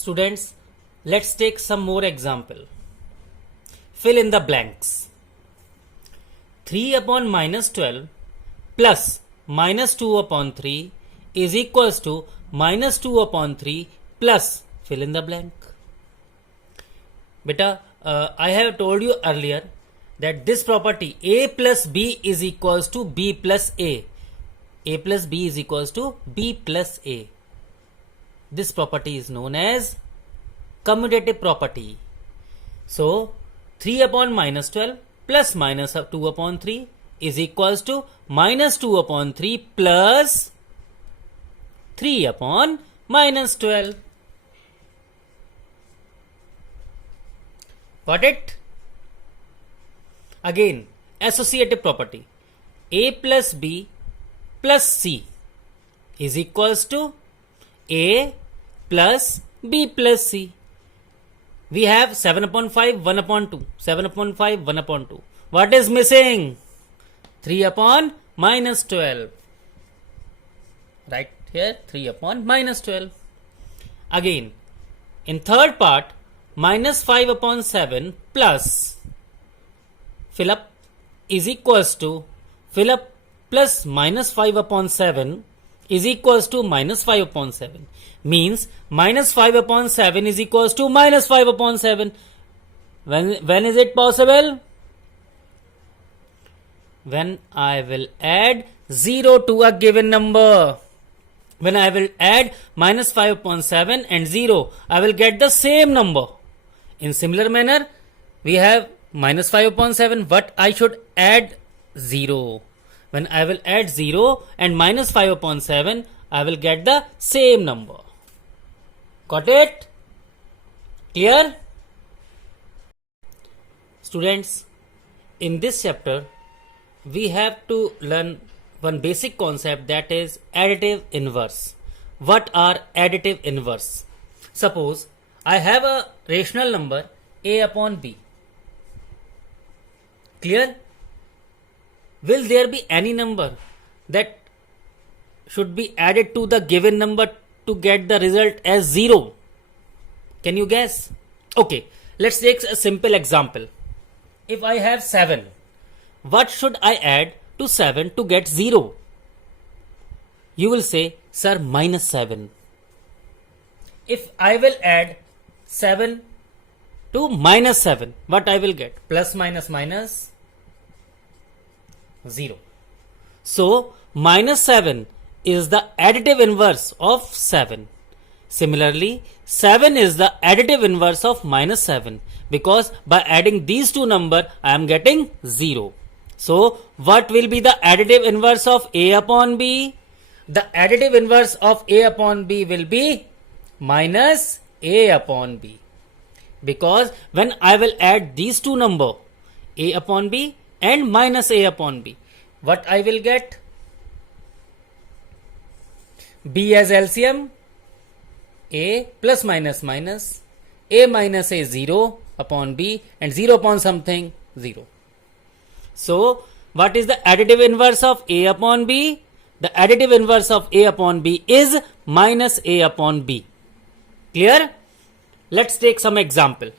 Students, let's take some more example. Fill in the blanks. 3 upon minus 12 plus minus 2 upon 3 is equals to minus 2 upon 3 plus fill in the blank. Beta, I have told you earlier that this property a plus b is equals to b plus a. A plus b is equals to b plus a. This property is known as commutative property. So 3 upon minus 12 plus minus 2 upon 3 is equals to minus 2 upon 3 plus 3 upon minus 12. Got it? Again, associative property. A plus b plus c is equals to a plus b plus c. We have 7 upon 5, 1 upon 2. 7 upon 5, 1 upon 2. What is missing? 3 upon minus 12. Right here, 3 upon minus 12. Again, in third part, minus 5 upon 7 plus fill up is equals to fill up plus minus 5 upon 7 is equals to minus 5 upon 7. Means minus 5 upon 7 is equals to minus 5 upon 7. When is it possible? When I will add 0 to a given number. When I will add minus 5 upon 7 and 0, I will get the same number. In similar manner, we have minus 5 upon 7, but I should add 0. When I will add 0 and minus 5 upon 7, I will get the same number. Got it? Clear? Students, in this chapter, we have to learn one basic concept, that is additive inverse. What are additive inverse? Suppose I have a rational number a upon b. Clear? Will there be any number that should be added to the given number to get the result as 0? Can you guess? Okay, let's take a simple example. If I have 7, what should I add to 7 to get 0? You will say, sir, minus 7. If I will add 7 to minus 7, what I will get? Plus minus minus 0. So, minus 7 is the additive inverse of 7. Similarly, 7 is the additive inverse of minus 7, because by adding these two numbers, I am getting 0. So, what will be the additive inverse of a upon b? The additive inverse of a upon b will be minus a upon b. Because when I will add these two numbers, a upon b and minus a upon b, what I will get? B as LCM, a plus minus minus, a minus a 0 upon b and 0 upon something 0. So, what is the additive inverse of a upon b? The additive inverse of a upon b is minus a upon b. Clear? Let's take some example.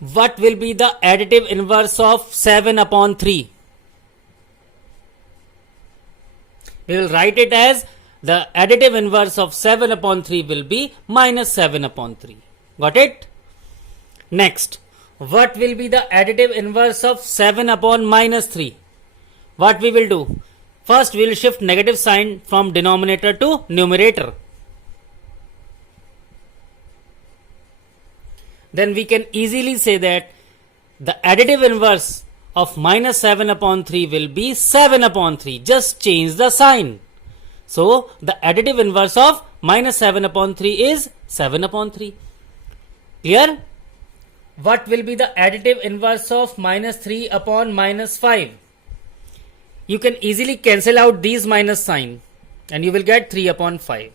What will be the additive inverse of 7 upon 3? We will write it as the additive inverse of 7 upon 3 will be minus 7 upon 3. Got it? Next, what will be the additive inverse of 7 upon minus 3? What we will do? First, we will shift negative sign from denominator to numerator. Then we can easily say that the additive inverse of minus 7 upon 3 will be 7 upon 3. Just change the sign. So, the additive inverse of minus 7 upon 3 is 7 upon 3. Clear? What will be the additive inverse of minus 3 upon minus 5? You can easily cancel out these minus sign and you will get 3 upon 5.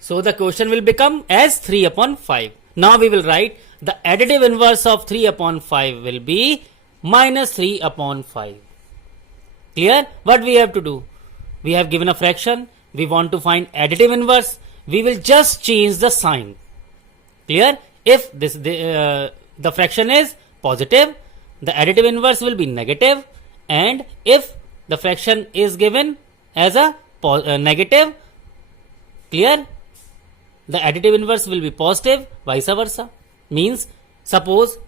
So, the question will become as 3 upon 5. Now, we will write the additive inverse of 3 upon 5 will be minus 3 upon 5. Clear? What we have to do? we have given a fraction, we want to find additive inverse, we will just change the sign. Clear? If the fraction is positive, the additive inverse will be negative, and if the fraction is given as a negative, clear, the additive inverse will be positive, vice versa. Means, suppose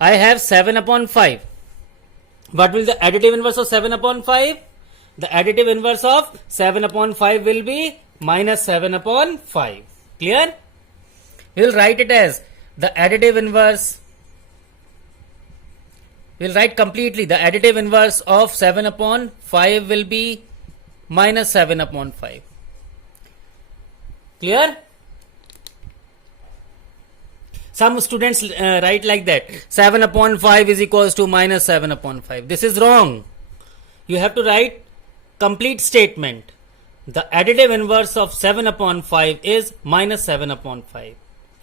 I have 7 upon 5. What will the additive inverse of 7 upon 5? The additive inverse of 7 upon 5 will be minus 7 upon 5. Clear? We will write it as the additive inverse. We will write completely. The additive inverse of 7 upon 5 will be minus 7 upon 5. Clear? Some students write like that. 7 upon 5 is equals to minus 7 upon 5. This is wrong. You have to write complete statement. The additive inverse of 7 upon 5 is minus 7 upon 5.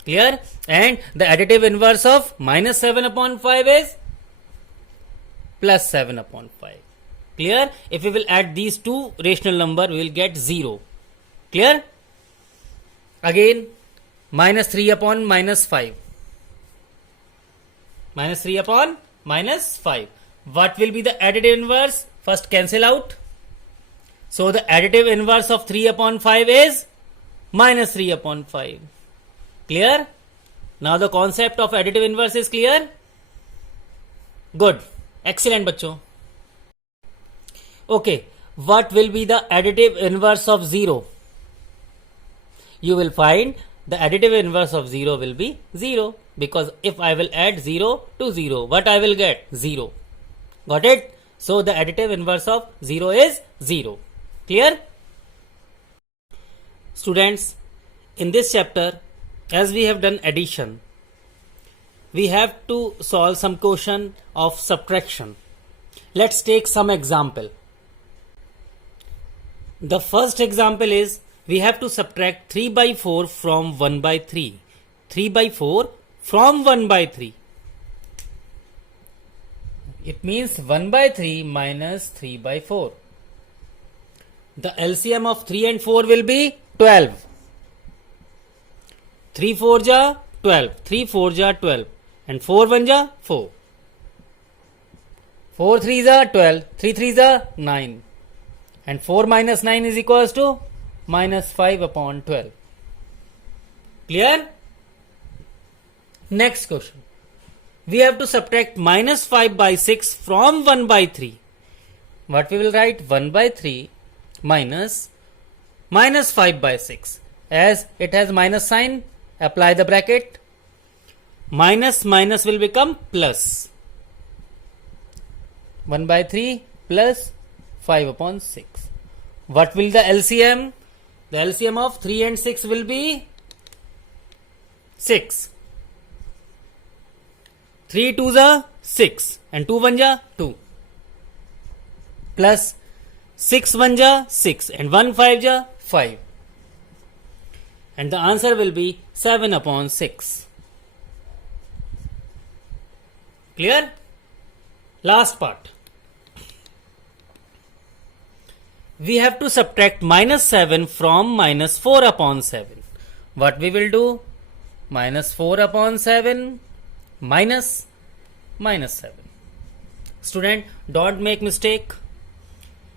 Clear? And the additive inverse of minus 7 upon 5 is plus 7 upon 5. Clear? If we will add these two rational number, we will get 0. Clear? Again, minus 3 upon minus 5. Minus 3 upon minus 5. What will be the additive inverse? First cancel out. So the additive inverse of 3 upon 5 is minus 3 upon 5. Clear? Now the concept of additive inverse is clear? Good. Excellent, bachcho. Okay. What will be the additive inverse of 0? You will find the additive inverse of 0 will be 0, because if I will add 0 to 0, what I will get? 0. Got it? So the additive inverse of 0 is 0. Clear? Students, in this chapter, as we have done addition, we have to solve some question of subtraction. Let's take some example. The first example is, we have to subtract 3 by 4 from 1 by 3. 3 by 4 from 1 by 3. It means 1 by 3 minus 3 by 4. The LCM of 3 and 4 will be 12. 3 4 ja 12. 3 4 ja 12. And 4 1 ja 4. 4 3 ja 12. 3 3 ja 9. And 4 minus 9 is equals to minus 5 upon 12. Clear? Next question. We have to subtract minus 5 by 6 from 1 by 3. What we will write? 1 by 3 minus 5 by 6. As it has minus sign, apply the bracket. Minus will become plus. 1 by 3 plus 5 upon 6. What will the LCM? The LCM of 3 and 6 will be 6. 3 2 ja 6 and 2 1 ja 2. Plus 6 1 ja 6 and 1 5 ja 5. And the answer will be 7 upon 6. Clear? Last part. We have to subtract minus 7 from minus 4 upon 7. What we will do? Minus 4 upon 7 minus 7. Student, don't make mistake.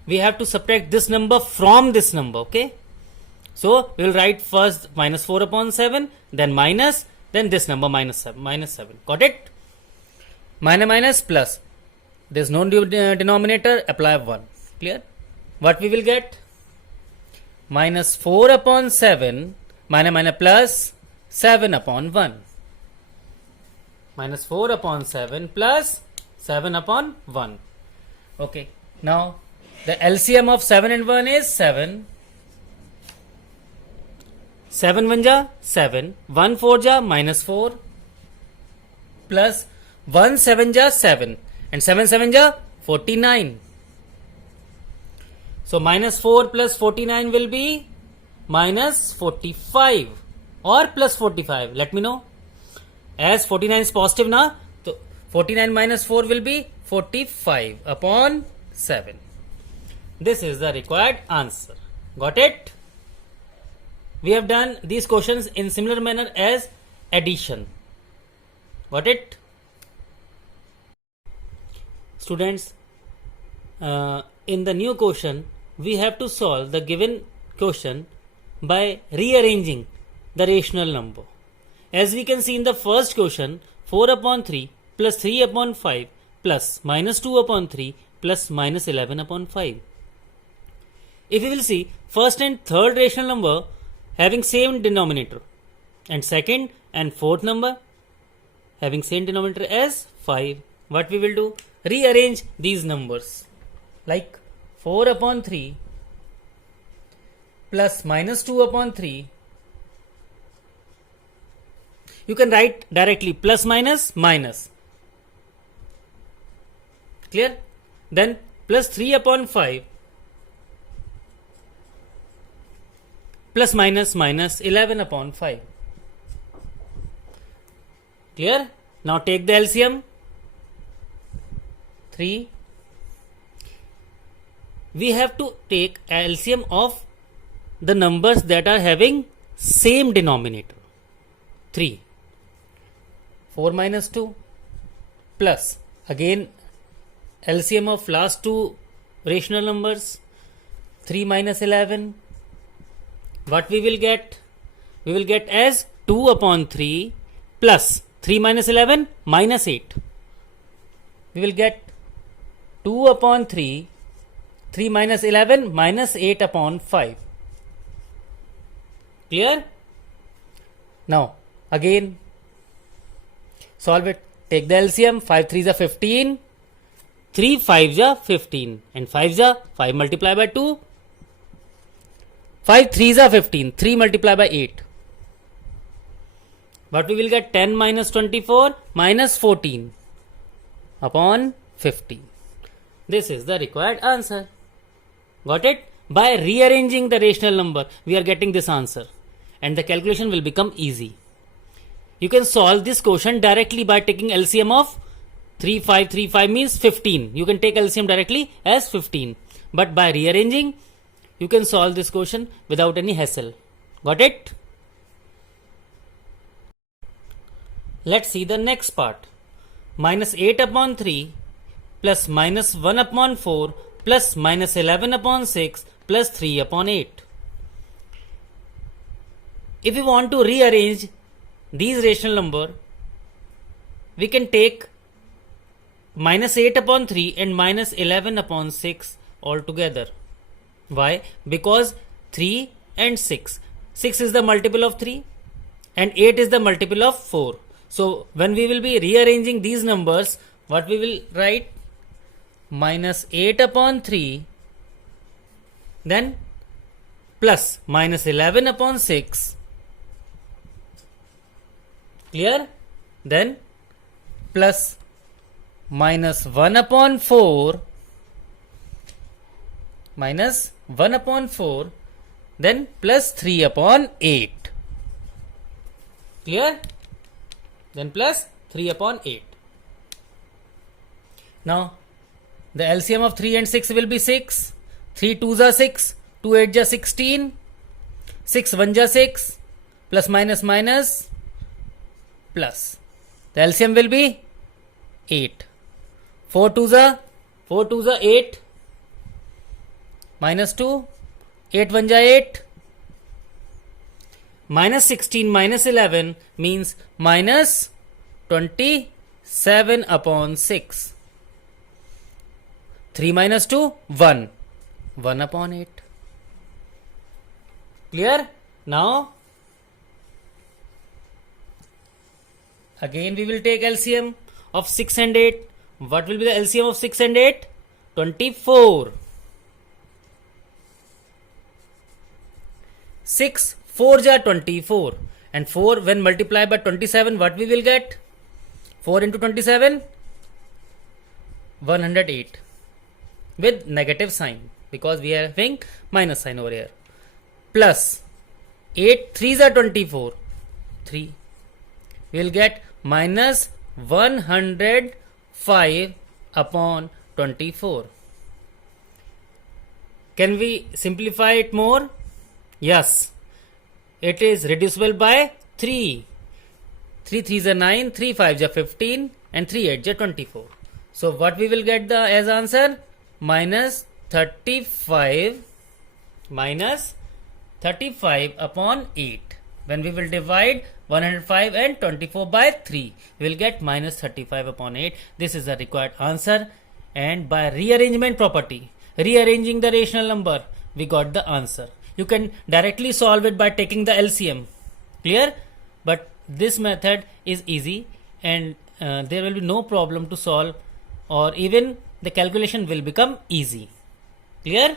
We have to subtract this number from this number, okay? So, we will write first minus 4 upon 7, then minus, then this number minus 7. Got it? Minus plus. There is no denominator, apply 1. Clear? What we will get? Minus 4 upon 7, minus plus 7 upon 1. Minus 4 upon 7 plus 7 upon 1. Okay. Now, the LCM of 7 and 1 is 7. 7 1 ja 7. 1 4 ja minus 4. Plus 1 7 ja 7. And 7 7 ja 49. So, minus 4 plus 49 will be minus 45 or plus 45. Let me know. As 49 is positive na, so 49 minus 4 will be 45 upon 7. This is the required answer. Got it? We have done these questions in similar manner as addition. Got it? Students, in the new question, we have to solve the given question by rearranging the rational number. As we can see in the first question, 4 upon 3 plus 3 upon 5 plus minus 2 upon 3 plus minus 11 upon 5. If we will see first and third rational number having same denominator and second and fourth number having same denominator as 5, what we will do? Rearrange these numbers like 4 upon 3 plus minus 2 upon 3. You can write directly plus minus minus. Clear? Then plus 3 upon 5 plus minus minus 11 upon 5. Clear? Now take the LCM. 3. We have to take LCM of the numbers that are having same denominator. 3. 4 minus 2 plus again LCM of last two rational numbers. 3 minus 11. What we will get? We will get as 2 upon 3 plus 3 minus 11 minus 8. We will get 2 upon 3, 3 minus 11 minus 8 upon 5. Clear? Now again solve it. Take the LCM. 5 3s are 15, 3 5s are 15 and 5s are 5 multiplied by 2. 5 3s are 15, 3 multiplied by 8. What we will get? 10 minus 24 minus 14 upon 15. This is the required answer. Got it? By rearranging the rational number, we are getting this answer and the calculation will become easy. You can solve this question directly by taking LCM of 3 5 3 5 means 15. You can take LCM directly as 15. But by rearranging, you can solve this question without any hassle. Got it? Let's see the next part. Minus 8 upon 3 plus minus 1 upon 4 plus minus 11 upon 6 plus 3 upon 8. If we want to rearrange these rational number, we can take minus 8 upon 3 and minus 11 upon 6 all together. Why? Because 3 and 6. 6 is the multiple of 3 and 8 is the multiple of 4. So when we will be rearranging these numbers, what we will write? Minus 8 upon 3, then plus minus 11 upon 6. Clear? Then plus minus 1 upon 4 minus 1 upon 4, then plus 3 upon 8. Clear? Then plus 3 upon 8. Now the LCM of 3 and 6 will be 6. 3 2s are 6, 2 8s are 16, 6 1s are 6, plus minus minus plus. The LCM will be 8. 4 2s are 8, minus 2, 8 1s are 8, minus 16 minus 11 means minus 27 upon 6. 3 minus 2, 1. 1 upon 8. Clear? Now, again we will take LCM of 6 and 8. What will be the LCM of 6 and 8? 24. 6 4s are 24 and 4 when multiplied by 27, what we will get? 4 into 27, 108 with negative sign because we are having minus sign over here, plus 8 3s are 24, 3. We will get minus 105 upon 24. Can we simplify it more? Yes. It is reducible by 3. 3 3s are 9, 3 5s are 15 and 3 8s are 24. So what we will get the as answer? Minus 35 upon 8. When we will divide 105 and 24 by 3, we will get minus 35 upon 8. This is the required answer, and by rearrangement property, rearranging the rational number, we got the answer. You can directly solve it by taking the LCM. Clear? But this method is easy, and there will be no problem to solve, or even the calculation will become easy. Clear?